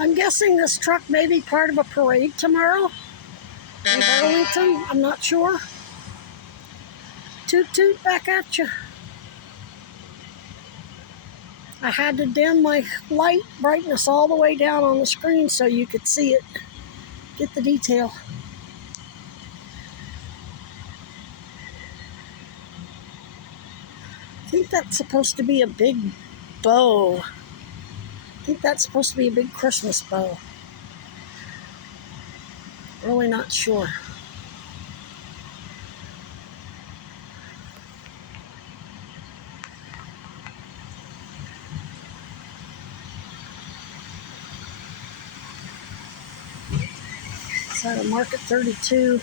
I'm guessing this truck may be part of a parade tomorrow in Burlington. I'm not sure. Toot toot, back at you. I had to dim my light brightness all the way down on the screen so you could see it, get the detail. I think that's supposed to be a big bow. I think that's supposed to be a big Christmas bow. Really not sure. It's out of Market 32.